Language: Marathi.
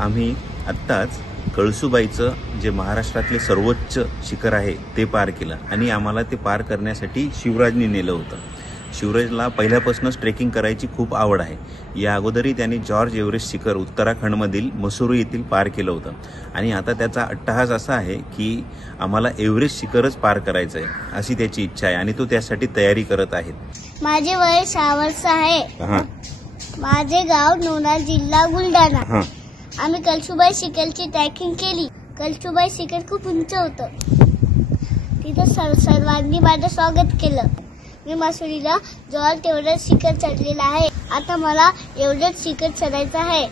आम्ही आत्ताच कळसुबाईचं जे महाराष्ट्रातले सर्वोच्च शिखर आहे ते पार केलं आणि आम्हाला ते पार करण्यासाठी शिवराजनी नेलं होतं। शिवराजला पहिल्यापासूनच ट्रेकिंग करायची खूप आवड आहे। या अगोदरही त्यांनी जॉर्ज एव्हरेस्ट शिखर उत्तराखंडमधील मसुरी येथील पार केलं होतं आणि आता त्याचा अट्टहास असा आहे की आम्हाला एव्हरेस्ट शिखरच पार करायचं आहे अशी त्याची इच्छा आहे आणि तो त्यासाठी तयारी करत आहे। माझे वय 6 वर्ष आहे। माझे गाव नोनाल, जिल्हा बुलढाणा। आम्ही कळसुबाई शिखरची ट्रेकिंग केली। कळसुबाई शिखर खूप उंच होतं। तिथं सर्वांनी माझं स्वागत केलं। मी मसुरीला जॉर्ज एव्हरेस्ट शिखर चढलेला आहे। आता मला एव्हरेस्ट शिखर चढायचं आहे।